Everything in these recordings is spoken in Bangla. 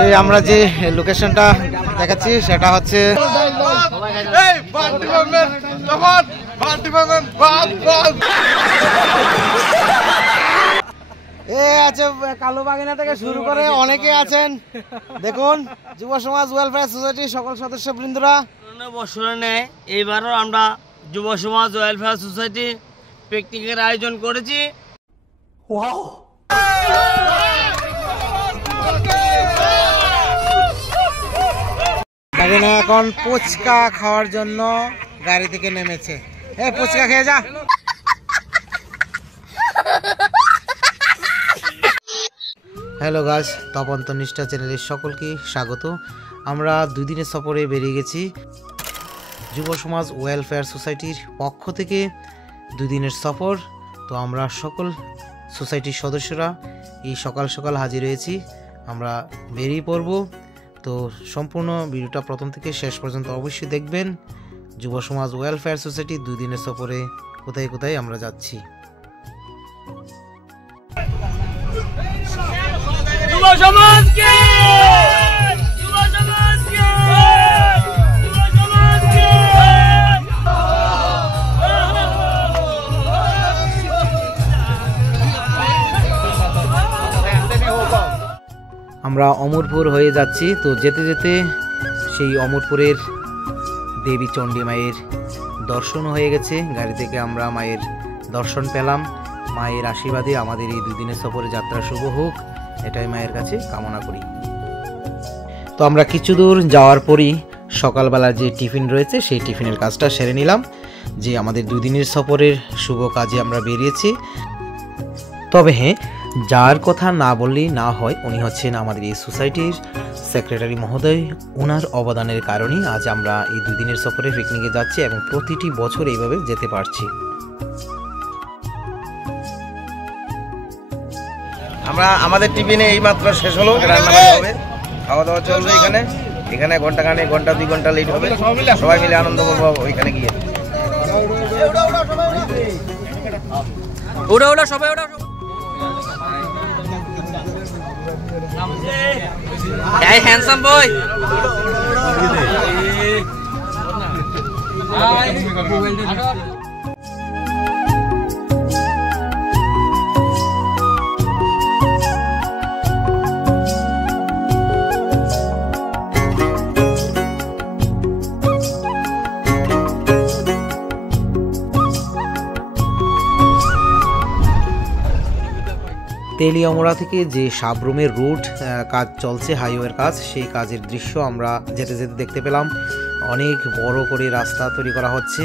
এই আমরা যে লোকেশনটা দেখাচ্ছি সেটা হচ্ছে আছে কালো বাগিনা থেকে শুরু করে অনেকে আছেন। দেখুন যুব সমাজ ওয়েলফেয়ার সোসাইটির সকল সদস্য বৃন্দরা বছরে নেয় এইবারও আমরা যুব সমাজ ওয়েলফেয়ার সোসাইটি পিকনিকের আয়োজন করেছি। বাগিনা এখন ফুচকা খাওয়ার জন্য গাড়ি থেকে নেমেছে। ফুচকা খেয়ে যা। হ্যালো গাইস, তপন তনিষ্ঠা চ্যানেলের সকলকে স্বাগত। আমরা 2 দিনের সফরে বেরিয়ে গেছি। যুব সমাজ ওয়েলফেয়ার সোসাইটির পক্ষ থেকে 2 দিনের সফর। তো আমরা সকল সোসাইটির সদস্যরা এই সকাল সকাল হাজির হয়েছি। আমরা বেরিয়ে পড়ব। তো সম্পূর্ণ ভিডিওটা প্রথম থেকে শেষ পর্যন্ত অবশ্যই দেখবেন। যুব সমাজ ওয়েলফেয়ার সোসাইটি 2 দিনের সফরে কোথায় কোথায় আমরা যাচ্ছি। যুব সমাজকে যুব সমাজকে যুব সমাজকে আমরা অমরপুর হয়ে যাচ্ছি। তো যেতে যেতে সেই অমরপুরের দেবী চণ্ডী মায়ের দর্শন হয়ে গেছে। গাড়ি থেকে আমরা মায়ের দর্শন পেলাম। মায়ের আশীর্বাদে আমাদের এই 2 দিনের সফরে যাত্রা শুভ হোক, এটাই মায়ের কাছে কামনা করি। তো আমরা কিছু দূর যাওয়ার পরই সকালবেলা যে টিফিন রয়েছে সেই টিফিনের কাজটা সেরে নিলাম। যে আমাদের 2 দিনের সফরের শুভ কাজে আমরা বেরিয়েছি। তবে হ্যাঁ, যার কথা না বললেই না হয়, উনি হচ্ছেন আমাদের এই সোসাইটির সেক্রেটারি মহোদয়। ওনার অবদানের কারণেই আজ আমরা এই 2 দিনের সফরে পিকনিকে যাচ্ছি এবং প্রতিটি বছর এইভাবে যেতে পারছি। আমরা আমাদের টিফিনে এইমাত্র শেষ হলো, রান্না হবে, খাওয়া দাওয়া চলবে। এখানে ঘন্টা 2 ঘন্টা লেট হবে। সবাই মিলে আনন্দ করবো ওইখানে গিয়ে। ওটা সবাই ওটা এই হ্যান্ডসাম বয় তেলিয়ামুড়া থেকে যে সাবরুমের রুট কাজ চলছে, হাইওয়ের কাজ, সেই কাজের দৃশ্য আমরা যেতে যেতে দেখতে পেলাম। অনেক বড় করে রাস্তা তৈরি করা হচ্ছে।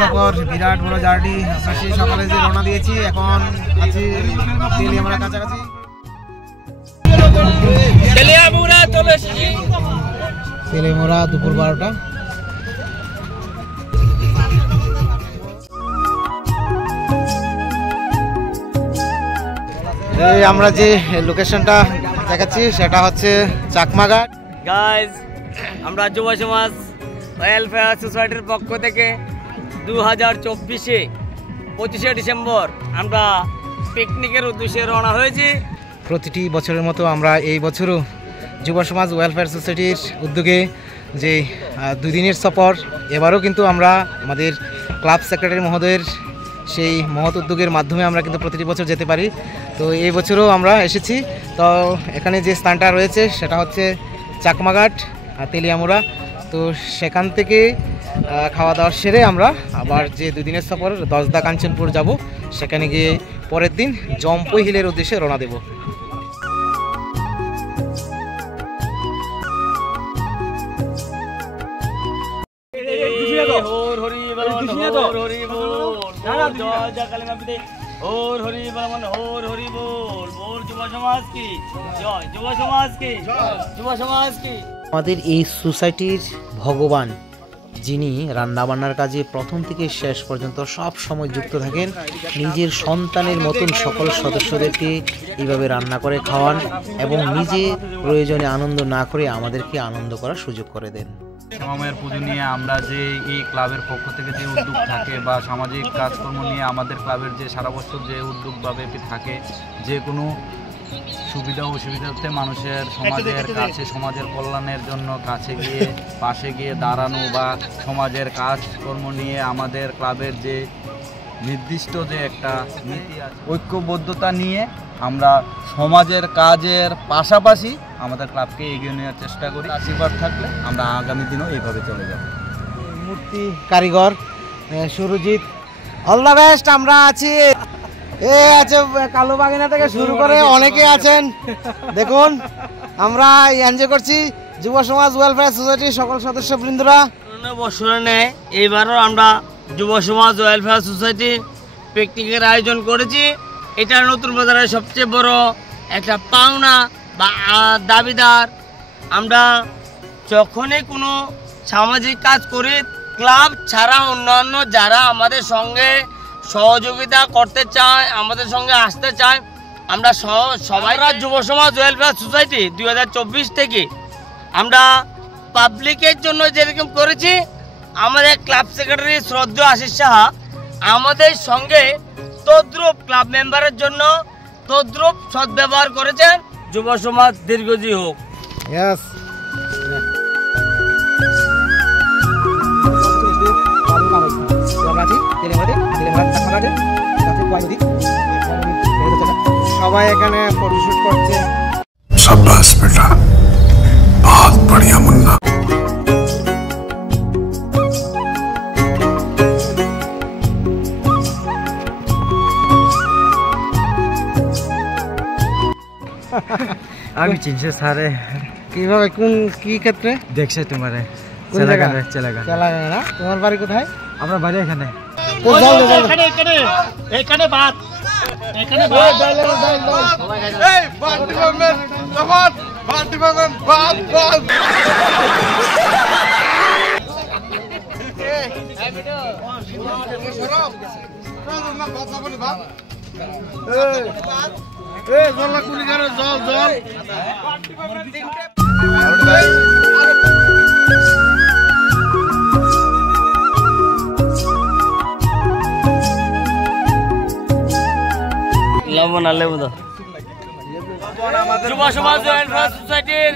সফর বিরাট বড় জার্নি। আমরা সেই সকালে যে রওনা দিয়েছি, এখন আছি তেলিয়ামুড়া কাছাকাছি। তেলিয়ামুড়া দুপুর 12টা। এই আমরা যে লোকেশনটা দেখাচ্ছি সেটা হচ্ছে চাকমাঘাট। গাইজ, আমরা যুব সমাজ ওয়েলফেয়ার সোসাইটির পক্ষ থেকে 2024-এ 25শে ডিসেম্বর আমরা পিকনিকের উদ্দেশ্যে রওনা হয়েছি। প্রতিটি বছরের মতো আমরা এই বছরও যুব সমাজ ওয়েলফেয়ার সোসাইটির উদ্যোগে যে 2 দিনের সফর, এবারও কিন্তু আমরা আমাদের ক্লাব সেক্রেটারি মহোদয়ের সেই মহৎ উদ্যোগের মাধ্যমে আমরা কিন্তু প্রতিটি বছর যেতে পারি। তো এই বছরও আমরা এসেছি। তো এখানে যে স্থানটা রয়েছে সেটা হচ্ছে চাকমাঘাট তেলিয়ামুড়া। তো সেখান থেকে খাওয়া দাওয়া সেরে আমরা আবার যে 2 দিনের সফর দশদা কাঞ্চনপুর যাব, সেখানে গিয়ে পরের দিন জম্পই হিলের উদ্দেশ্যে রওনা দেব। আমাদের এই সোসাইটির ভগবান যিনি রান্নাবান্নার কাজে প্রথম থেকে শেষ পর্যন্ত সব সময় যুক্ত থাকেন, নিজের সন্তানের মতন সকল সদস্যদেরকে এইভাবে রান্না করে খাওয়ান এবং নিজে প্রয়োজনে আনন্দ না করে আমাদেরকে আনন্দ করার সুযোগ করে দেন। শ্যামামায়ের পুজো নিয়ে আমরা যে এই ক্লাবের পক্ষ থেকে যে উদ্যোগ থাকে বা সামাজিক কাজকর্ম নিয়ে আমাদের ক্লাবের যে সারা বছর যে উদ্যোগ বা ব্যাপী থাকে, যে কোনো সুবিধা অসুবিধাতে মানুষের সমাজের কাছে, সমাজের কল্যাণের জন্য কাছে গিয়ে পাশে গিয়ে দাঁড়ানো বা সমাজের কাজকর্ম নিয়ে আমাদের ক্লাবের যে নির্দিষ্ট যে একটা নীতি আছে, ঐক্যবদ্ধতা নিয়ে আমরা সমাজের কাজের পাশাপাশি আমাদের ক্লাবকে এগিয়ে নেওয়ার চেষ্টা করি। আশীর্বাদ থাকলে আমরা আগামী দিনেও এইভাবে চলে যাব। মূর্তি কারিগর সুরজিৎ, অল দ্য বেস্ট। আমরা আছি, এ আছে কালো বাগিনা থেকে শুরু করে অনেকে আছেন। দেখুন আমরা এনজয় করছি, যুব সমাজ ওয়েলফেয়ার সোসাইটির সকল সদস্যবৃন্দরা। বছরে নেয় এইবারও আমরা যুব সমাজ ওয়েলফেয়ার সোসাইটি পিকনিকের আয়োজন করেছি। এটা নতুন বাজারের সবচেয়ে বড় একটা পাওনা বা দাবিদার। আমরা যখনই কোনো সামাজিক কাজ করি, ক্লাব ছাড়া অন্যান্য যারা আমাদের সঙ্গে সহযোগিতা করতে চায়, আমাদের সঙ্গে আসতে চায়, আমরা সবাই যুব সমাজ ওয়েলফেয়ার সোসাইটি 2024 থেকে আমরা পাবলিকের জন্য যেরকম করেছি, আমাদের ক্লাব সেক্রেটারি শ্রদ্ধেয় আশিস সাহা আমাদের সঙ্গে তদ্রূপ ক্লাব মেম্বারের জন্য তদ্রূপ সদ্ব্যবহার করেছেন। যুব সমাজ দীর্ঘজীবী হোক। সবাই এখানে ফটোশুট করছে। शाबाश बेटा, बहुत बढ़िया मुन्ना। আমি চিনছি স্যারে। কিভাবে, কোন কি ক্ষেত্রে দেখছে তোমারে? কোন জায়গা? চেলাগান না? তোমার বাড়ি কোথায়? আমরা বাড়ি এখানে। লবণ আর লেবু দাও। যুব সমাজ ওয়েলফেয়ার সোসাইটির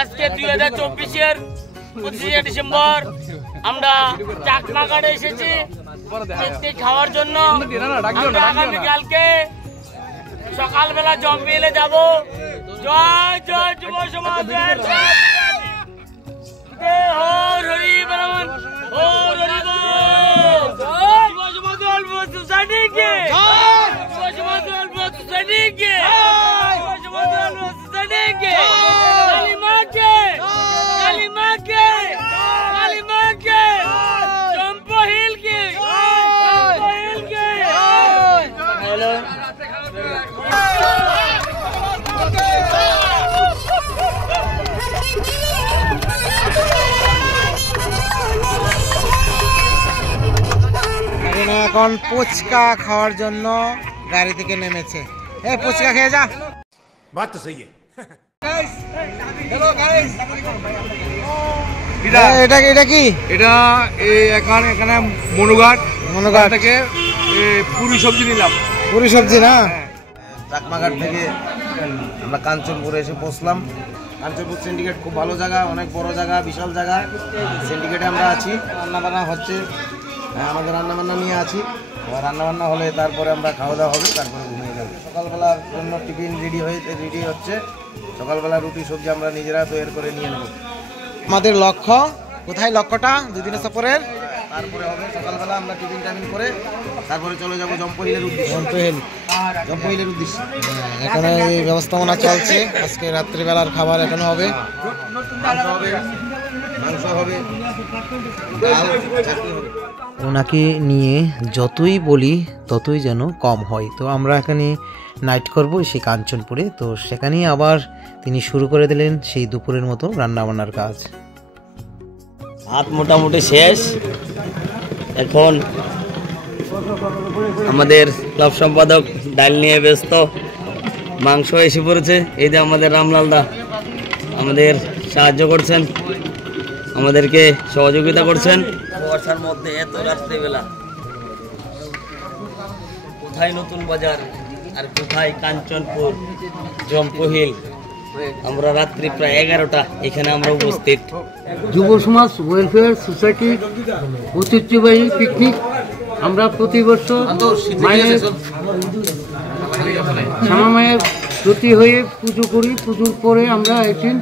আজকে 2024-এর 25শে ডিসেম্বর আমরা চাকমাঘাটে এসেছি পিকনিক খাওয়ার জন্য। আমরা আগামীকালকে সকালবেলা জম্পিলে যাব। জয় জয় যুব সমাজ ওয়েলফেয়ার সোসাইটি। হর হরি বলন, হর হরি বল। যুব সমাজ ওয়েলফেয়ার সোসাইটি কে এখন ফুচকা খাওয়ার জন্য গাড়ি থেকে নেমেছে। ফুচকা খেয়ে যা। बात तो सही है। এটা কি? এটা এখানে মনুঘাট থেকে পুরি সবজি নিলাম। পুরি সবজি না? চাকমাঘাট থেকে আমরা কাঞ্চনপুরে এসে পৌঁছলাম। কাঞ্চনপুর সিন্ডিকেট খুব ভালো জায়গা, অনেক বড় জায়গা, বিশাল জায়গা। সিন্ডিকেটে আমরা আছি, রান্নাবান্না হচ্ছে, আমাদের রান্নাবান্না নিয়ে আছি। রান্নাবান্না হলে তারপরে আমরা খাওয়া দাওয়া হবে, তারপরে ঘুমিয়ে যাবো। সকালবেলার জন্য টিফিন রেডি হচ্ছে। সকালবেলা রুটি সবজি আমরা নিজেরা তৈরি করে নিয়ে নেব। আমাদের লক্ষ্য কোথায়? লক্ষ্যটা 2 দিনের সফরের তারপরে হবে সকালবেলা আমরা টিফিন টাফিন করে তারপরে চলে যাব জম্পহিলের উদ্দেশ্যে। জম্পহিলের উদ্দেশ্যে এখানে এই ব্যবস্থাপনা চলছে। আজকে রাত্রিবেলার খাবার এখানে হবে। মাংস হবে, ডাল, চাটনি হবে। ওনাকে নিয়ে যতই বলি ততই যেন কম হয়। তো আমরা এখানে নাইট করব সেই কাঞ্চনপুরে। তো সেখানেই আবার তিনি শুরু করে দিলেন সেই দুপুরের মতো রান্নাবান্নার কাজ। ভাত মোটামুটি শেষ। এখন আমাদের ক্লাব সম্পাদক ডাল নিয়ে ব্যস্ত, মাংস এসে পড়েছে। এই যে আমাদের রামলাল দা আমাদের সাহায্য করছেন, আমাদেরকে সহযোগিতা করছেন। কুয়াশার মধ্যে এত রাত্রিবেলা, কোথায় নতুন বাজার আর কোথায় কাঞ্চনপুর জম্পহিল। আমরা রাত্রি প্রায় 11টা এখানে আমরা উপস্থিত। যুব সমাজ ওয়েলফেয়ার সোসাইটি ঐতিহ্যবাহী পিকনিক। আমরা প্রতি বছর মায়ের শ্যামা মায়ের প্রতি হয়ে পুজো করি। পুজোর পরে আমরা একদিন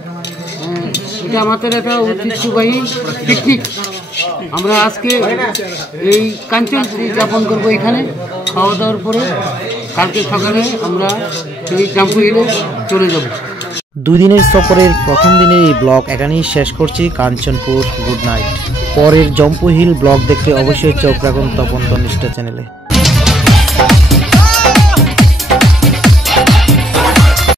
এটা আমাদের একটা ঐতিহ্যবাহী পিকনিক। আমরা আজকে এই কাঞ্চনপুরে যাপন করবো এখানে খাওয়া দাওয়ার পরে। কালকে সকালে আমরা সেই জম্পহিলে চলে যাব। 2 দিনের সফরের প্রথম দিনে এই ব্লগ এখানেই শেষ করছি। Kanchanpur good night. পরের জম্পহিল ব্লগ দেখতে অবশ্যই চোখ রাখুন তপন তনিষ্ঠা চ্যানেলে।